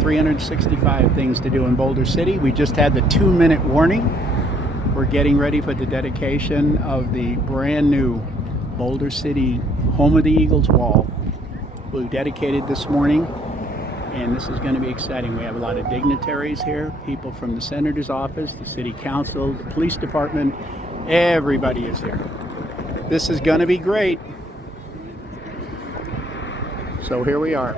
365 things to do in Boulder City. We just had the 2-minute warning. We're getting ready for the dedication of the brand new Boulder City Home of the Eagles wall. We dedicated this morning, and this is going to be exciting. We have a lot of dignitaries here, people from the Senator's office, the City Council, the Police Department. Everybody is here. This is going to be great. So here we are.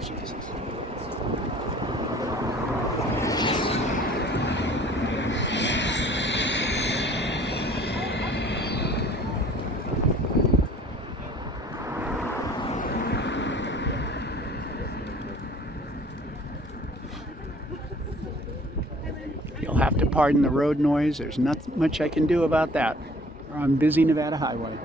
Jesus. You'll have to pardon the road noise. There's not much I can do about that. We're on busy Nevada Highway.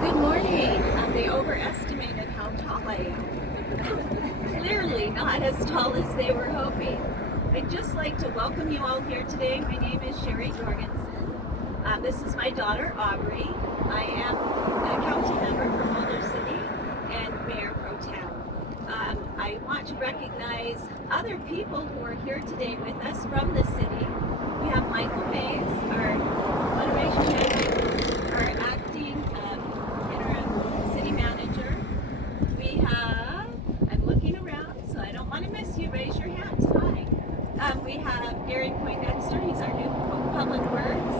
Good morning. They overestimated how tall I am. Clearly not as tall as they were hoping. I'd just like to welcome you all here today. My name is Sherry Jorgensen. This is my daughter, Aubrey. I am a council member for Boulder City and Mayor Pro Tem. I want to recognize other people who are here today with us from the city. We have Michael Mays, our Moderation Manager, our acting interim city manager. We have, I'm looking around, so I don't want to miss you. Raise your hands. Hi. We have Gary Poindexter. He's our new public works.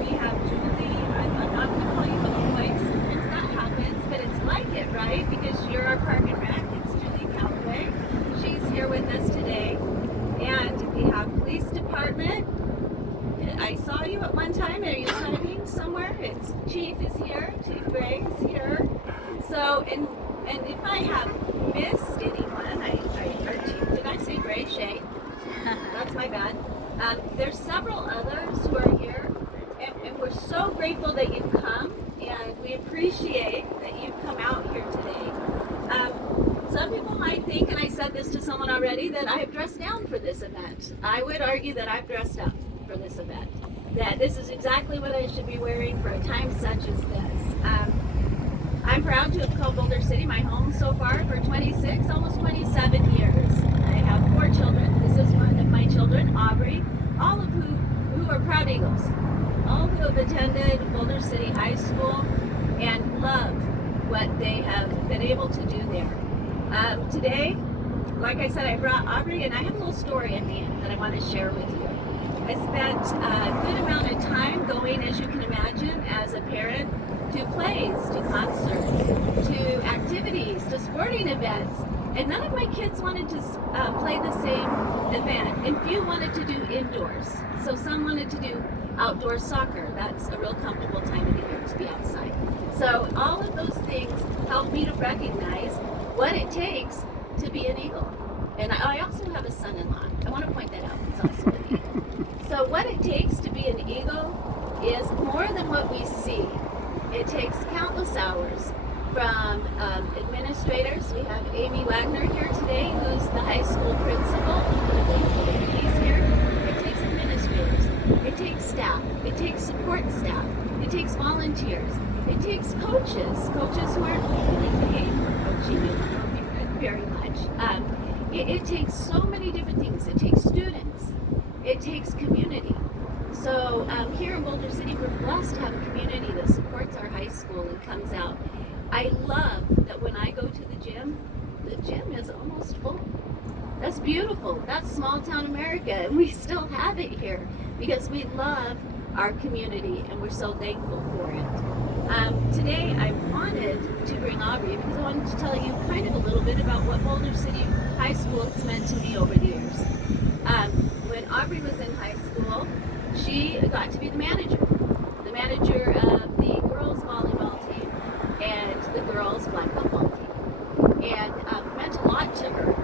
We have Julie. I'm not going to call you little boy. Sometimes that happens, but it's like it, right? Because you're our park and rec. It's Julie Calloway. She's here with us today. And we have police department. I saw you at one time. Are you signing somewhere? It's Chief is here. Chief Gray is here. So, and if I have missed anyone, or Chief, did I say Gray? Shay? That's my bad. There's several others who are here, and we're so grateful that you've come, and we appreciate that you've come out here today. Some people might think, and I said this to someone already, that I have dressed down for this event. I would argue that I've dressed up for this event. That this is exactly what I should be wearing for a time such as this. I'm proud to have called Boulder City my home so far for 26, almost 27 years. I have 4 children. This is one of my children, Aubrey, all of who are proud Eagles. All who have attended Boulder City High School and love what they have been able to do there. Today, like I said, I brought Aubrey, and I have a little story at the end that I want to share with you. I spent a good amount of time going, as you can imagine, as a parent, to plays, to concerts, to activities, to sporting events. And none of my kids wanted to play the same event, and few wanted to do indoors. So some wanted to do outdoor soccer. That's a real comfortable time of the year to be outside. So all of those things helped me to recognize what it takes to be an Eagle. And I also have a son-in-law. I want to point that out. He's also an Eagle. So what it takes to be an Eagle is more than what we see. It takes countless hours from administrators. We have Amy Wagner here today, who's the high school principal. He's here. It takes administrators. It takes staff. It takes support staff. It takes volunteers. It takes coaches who aren't really paid for coaching very much. It takes so many different things. It takes students. It takes community. So here in Boulder City, we're blessed to have a community that supports our high school and comes out. I love that when I go to the gym is almost full. That's beautiful. That's small town America, and we still have it here because we love our community and we're so thankful for it. Today I wanted to bring Aubrey because I wanted to tell you kind of a little bit about what Boulder City High School has meant to me over the years. When Aubrey was in high school, she got to be the manager of the girls volleyball team and the girls flag football team, and meant a lot to her.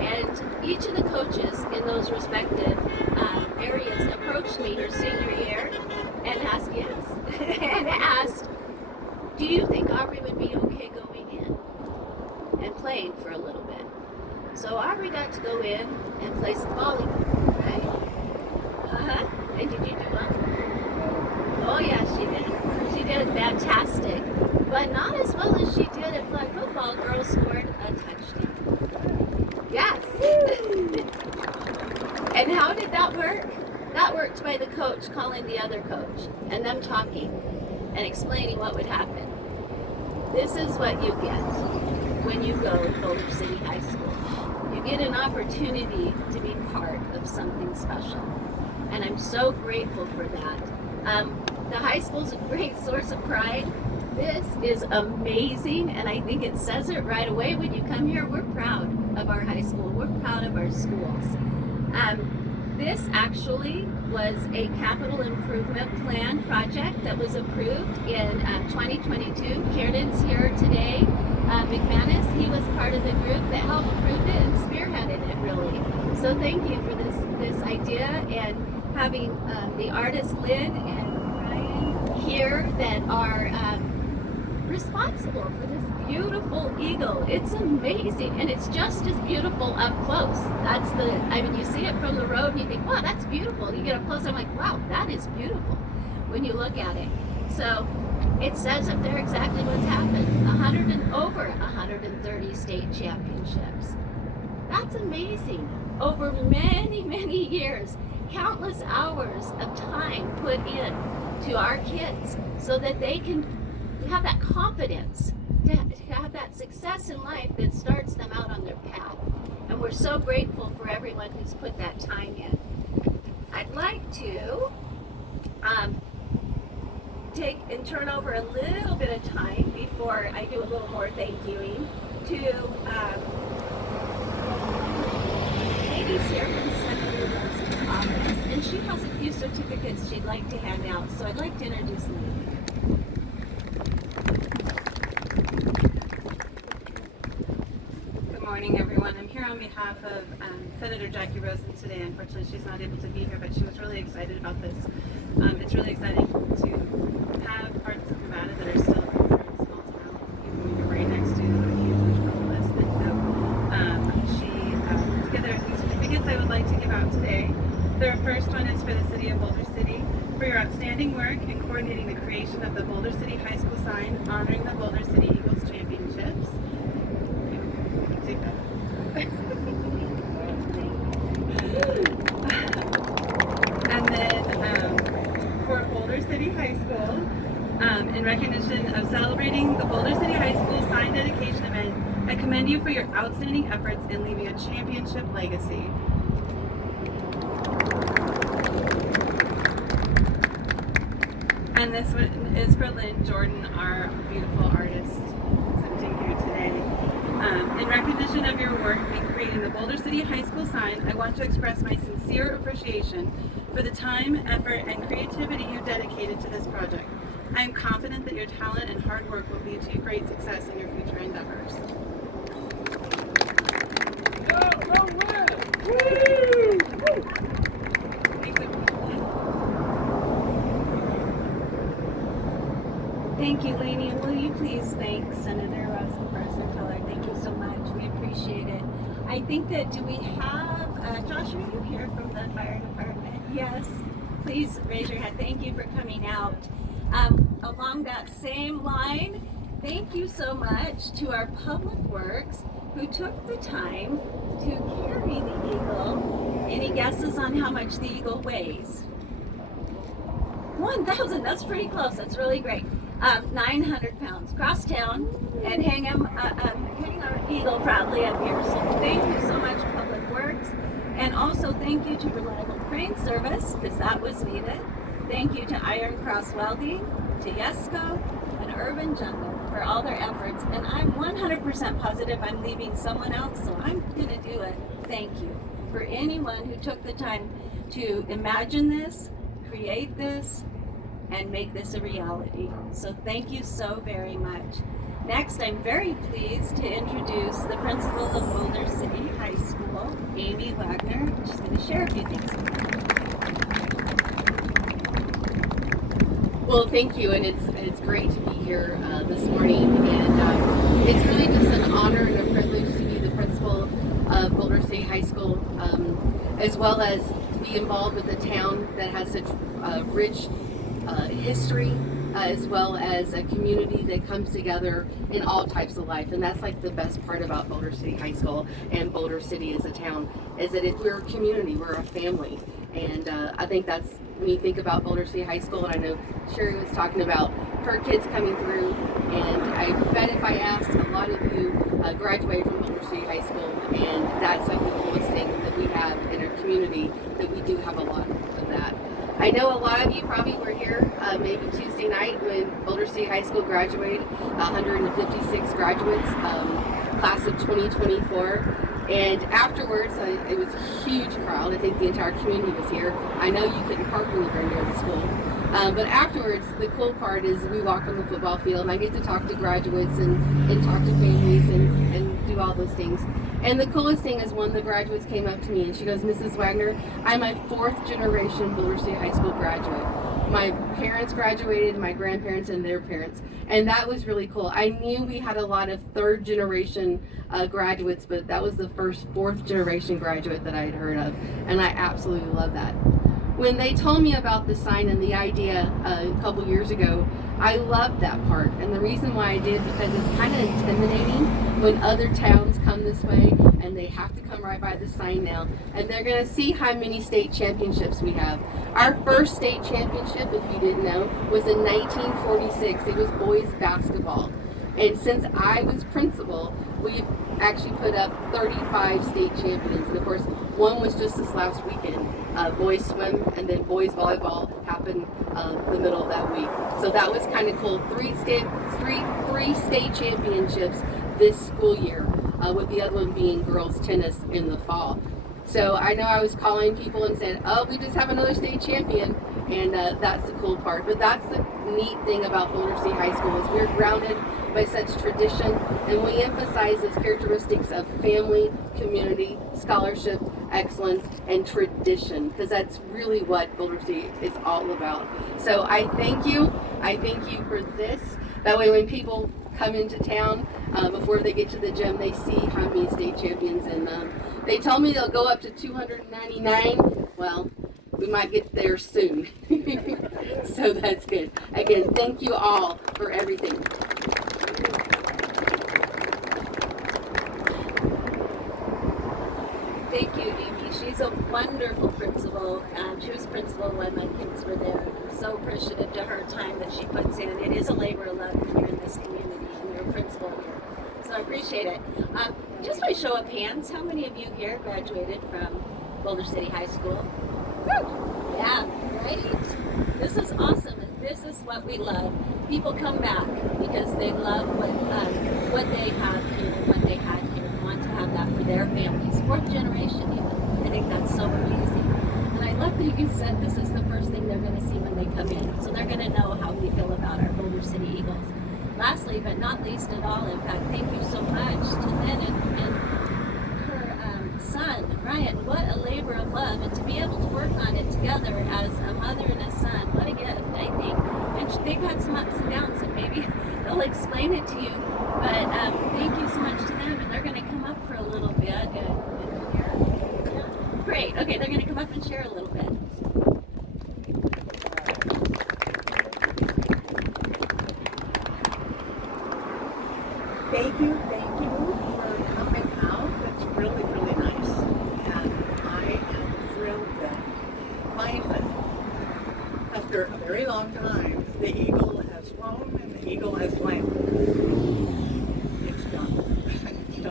And each of the coaches in those respective areas approached me her senior year and asked, yes, and asked, do you think Aubrey would be okay going in and playing for a little bit? So Aubrey got to go in and play some volleyball, right? Uh-huh. And did you do well? Oh yeah, she did. She did fantastic. But not as well as she did at flag football. Girls scored a touchdown. Yes. And how did that work? That worked by the coach calling the other coach and them talking and explaining what would happen. This is what you get when you go to Boulder City High School. You get an opportunity to be part of something special. And I'm so grateful for that. The high school's a great source of pride. This is amazing, and I think it says it right away when you come here. We're proud of our high school. We're proud of our schools. This actually was a capital improvement plan project that was approved in 2022. Kieran's here today. McManus, he was part of the group that helped approve it and spearheaded it, really. So thank you for this idea, and having the artist Lynn and Ryan here that are responsible for this beautiful eagle. It's amazing, and it's just as beautiful up close. I mean, you see it from the road and you think, wow, that's beautiful. You get up close, I'm like, wow, that is beautiful when you look at it. So it says up there exactly what's happened. Over 130 state championships. That's amazing. Over many, many years, countless hours of time put in to our kids so that they can have that confidence, to have that success in life that starts them out on their path. And we're so grateful for everyone who's put that time in. I'd like to take and turn over a little bit of time before I do a little more thank youing to ladies here from Senator Rose's office, and she has a few certificates she'd like to hand out, so I'd like to introduce them. Good morning, everyone. I'm here on behalf of Senator Jackie Rosen today. Unfortunately, she's not able to be here, but she was really excited about this. It's really exciting to have parts of Nevada that are still considered a small town, even when you're right next to a huge metropolis. And so she put together a few certificates I would like to give out today. The first one is for the City of Boulder City for your outstanding work in coordinating the creation of the Boulder City High School sign honoring the Boulder City Eagles Championships. Take that. And then for Boulder City High School, in recognition of celebrating the Boulder City High School sign dedication event, I commend you for your outstanding efforts in leaving a championship legacy. And this one is for Lynn Jordan, our beautiful artist sitting here today. In recognition of your work in creating the Boulder City High School sign, I want to express my sincere appreciation for the time, effort, and creativity you dedicated to this project. I am confident that your talent and hard work will lead to great success in your future endeavors. Thank you, Lainey. And will you please thank Senator Rosen for us and tell her thank you so much. We appreciate it. I think that, do we have, Josh, are you here from the fire department? Yes. Please raise your hand. Thank you for coming out. Along that same line, thank you so much to our public works who took the time to carry the eagle. Any guesses on how much the eagle weighs? 1,000. That's pretty close. That's really great. 900 pounds. Cross town and hang our eagle proudly up here. So thank you so much, Public Works. And also thank you to Reliable Crane Service, because that was needed. Thank you to Iron Cross Welding, to Yesco, and Urban Jungle for all their efforts. And I'm 100% positive I'm leaving someone else, so I'm going to do it. Thank you for anyone who took the time to imagine this, create this and make this a reality. So thank you so very much. Next, I'm very pleased to introduce the principal of Boulder City High School, Amy Wagner. She's going to share a few things with me. Well, thank you, and it's great to be here this morning, and it's really just an honor and a privilege to be the principal of Boulder City High School, as well as to be involved with a town that has such rich history, as well as a community that comes together in all types of life. And that's like the best part about Boulder City High School and Boulder City as a town, is that we're a community, we're a family. And I think that's, when you think about Boulder City High School, and I know Sherry was talking about her kids coming through, and I bet if I asked, a lot of you graduated from Boulder City High School, and that's like the coolest thing that we have in our community, that we do have a lot of that. I know a lot of you probably were here maybe Tuesday night when Boulder City High School graduated, 156 graduates, class of 2024. And afterwards, it was a huge crowd. I think the entire community was here. I know you couldn't park when you were near the school. But afterwards, the cool part is we walk on the football field, and I get to talk to graduates and talk to families and do all those things. And the coolest thing is one of the graduates came up to me and she goes, "Mrs. Wagner, I'm a 4th generation Boulder City High School graduate. My parents graduated, my grandparents and their parents." And that was really cool. I knew we had a lot of 3rd generation graduates, but that was the first 4th generation graduate that I had heard of. And I absolutely love that. When they told me about the sign and the idea a couple years ago, I loved that part. And the reason why I did, because it's kind of intimidating when other towns come this way and they have to come right by the sign now. And they're going to see how many state championships we have. Our first state championship, if you didn't know, was in 1946. It was boys basketball. And since I was principal, we actually put up 35 state champions. And of course, one was just this last weekend. Boys swim, and then boys volleyball happened the middle of that week. So that was kind of cool. Three state championships this school year, with the other one being girls tennis in the fall. So I know I was calling people and saying, "Oh, we just have another state champion," and that's the cool part. But that's the neat thing about Boulder City High School, is we're grounded by such tradition, and we emphasize those characteristics of family, community, scholarship, excellence, and tradition, because that's really what Boulder City is all about. So I thank you. I thank you for this. That way when people come into town, before they get to the gym, they see how many state champions, and they told me they'll go up to 299. Well, we might get there soon. So that's good. Again, thank you all for everything. Thank you, Amy. She's a wonderful principal. She was principal when my kids were there. I'm so appreciative to her time that she puts in. It is a labor of love if you're in this community and you're a principal here. So I appreciate it. Just by show of hands, how many of you here graduated from Boulder City High School? Yeah, right? This is awesome, and this is what we love. People come back because they love what they have here, what they had here, and want to have that for their families. 4th generation even. I think that's so amazing. And I love that you said this is the first thing they're going to see when they come in. So they're going to know how we feel about our Boulder City Eagles. Lastly, but not least at all, in fact, thank you so much to Lynn and her son, Ryan. What a labor of love. And to be able to work on it together as a mother and a son, what a gift, I think. And they've had some ups and downs, and maybe they'll explain it to you. But thank you so much to them, and they're going to come up for a little bit. Great. Okay, they're going to come up and share a little bit. Thank you for coming out. It's really, really nice. And I am thrilled that finally, after a very long time, the eagle has flown and the eagle has landed. It's done. So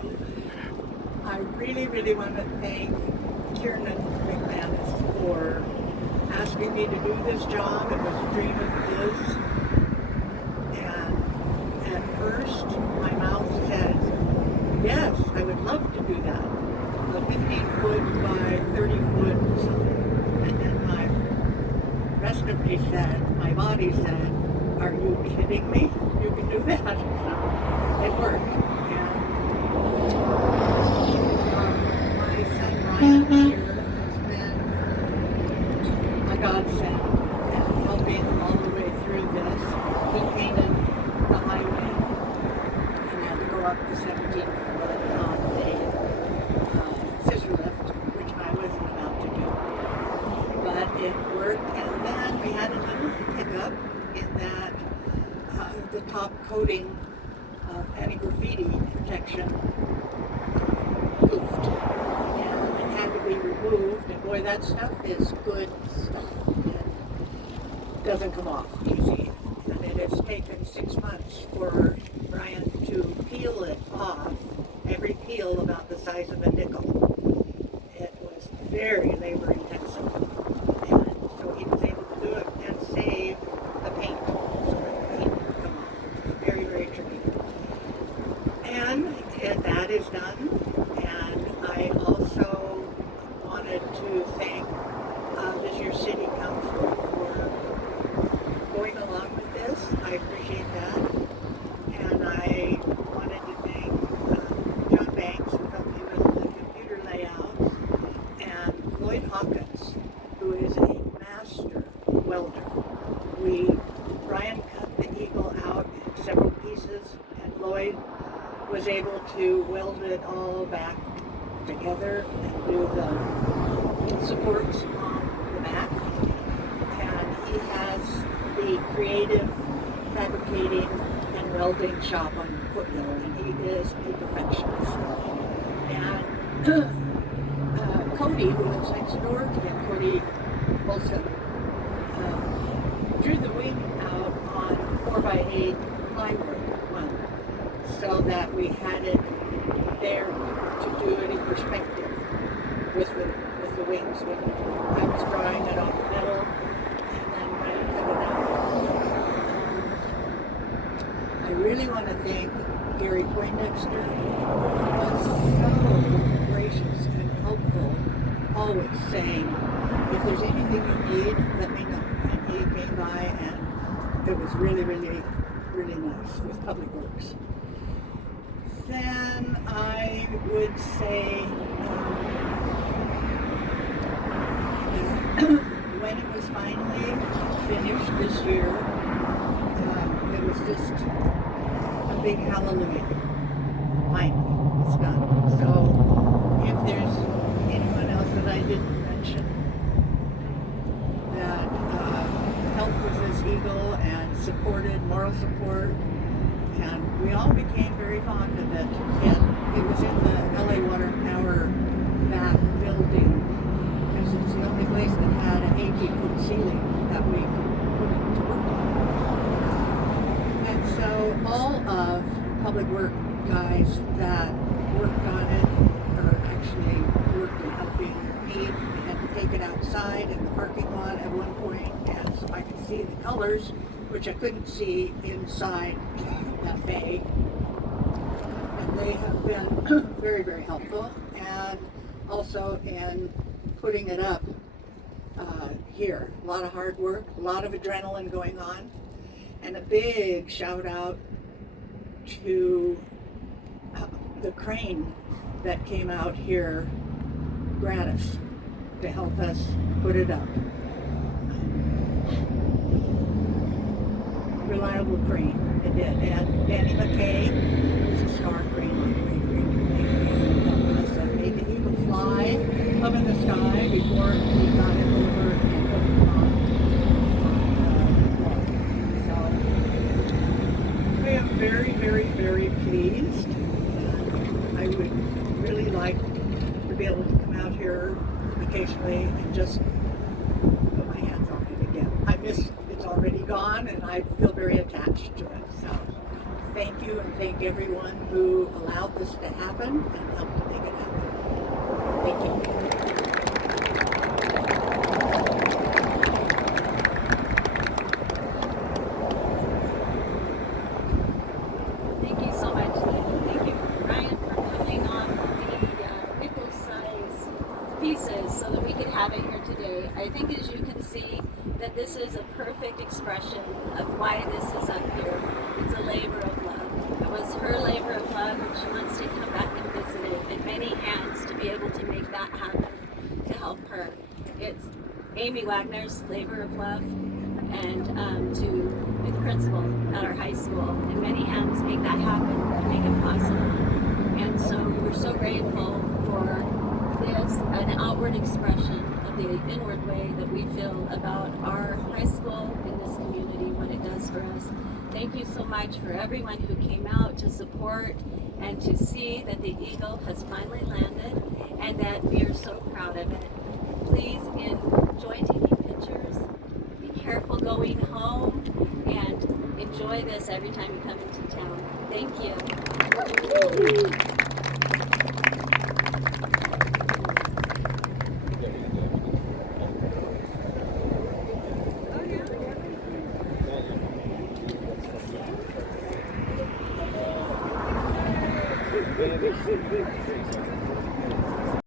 I really, really want to thank Kieran McManus for asking me to do this job. It was a dream of his. At first, my mouth said, yes, I would love to do that. A 15-foot by 30-foot. And then my rest of me said, my body said, are you kidding me? You can do that. So it worked. And my son Ryan here has been a godsend and helping all the way through this. He painted the highway and had to go up the 17th foot on the scissor lift, which I wasn't allowed to do. But it worked, and then we had a little hiccup in that the top coating of anti-graffiti protection goofed, and it had to be removed. And boy, that stuff is good stuff. It doesn't come off easy, and it has taken 6 months for Brian to peel it off. Every peel about the size of a nickel. It was very labor intensive, and so he was able to do it and save the paint, so that the paint didn't come off. It was very, very tricky. And that is done. And I also wanted to thank this year's City Council for going along with this. I appreciate that. And I wanted to thank John Banks, who helped me with the computer layout, and Lloyd Hawkins, who is a master welder. Brian cut the eagle out in several pieces, and Lloyd was able to weld it all back together and do the supports on the back. And he has the creative fabricating and welding shop on Foothill, and he is a perfectionist. And Cody, who lives next door to him, Cody Wilson, drew the wing out on 4x8 plywood one, so that we had it there to do it in perspective with the wings. When I was drawing it on metal, and then Ryan cut it out. I really want to thank Gary Poindexter, who was so gracious and helpful, always saying, if there's anything you need, let me know. And he came by, and it was really, really, really nice with Public Works. Then I would say when it was finally finished this year, it was just a big hallelujah. Finally, it's done. So if there's anyone else that I didn't mention that helped with this eagle and supported, moral support, and we all became very fond of it. And it was in the LA Water and Power back building, because it's the only place that had an 18-foot ceiling that we could put it to work on. And so all of Public Work guys that worked on it, or actually worked in helping me, we had to take it outside in the parking lot at one point, and so I could see the colors, which I couldn't see inside that bay. And they have been very, very helpful, and also in putting it up here. A lot of hard work, a lot of adrenaline going on, and a big shout out to the crane that came out here gratis to help us put it up. Reliable crane, it did. And Danny McKay, who's a star crane operator, helped us make the eagle fly up in the sky before we got it over and put it on the wall. So I am very, very, very pleased. And I would really like to be able to come out here occasionally and just put my hands on it again. I miss it's already gone, and I feel very attached to it. So thank you, and thank everyone who allowed this to happen and helped to make it happen. Thank you. Thank you so much. Thank you, Ryan, for cutting off the nickel-size pieces so that we could have it here today. I think, as you can see, that this is a perfect expression of why this is up here. It's a labor of love. It was her labor of love, and she wants to come back and visit it in many hands to be able to make that happen, to help her. It's Amy Wagner's labor of love, and to be the principal at our high school in many hands make that happen and make it possible. And so we're so grateful for this, an outward expression of the inward way that we feel about our high school and this community, what it does for us. Thank you so much for everyone who came out to support and to see that the Eagle has finally landed and that we are so proud of it. Please enjoy taking pictures, be careful going home, and enjoy this every time you come into town. Thank you.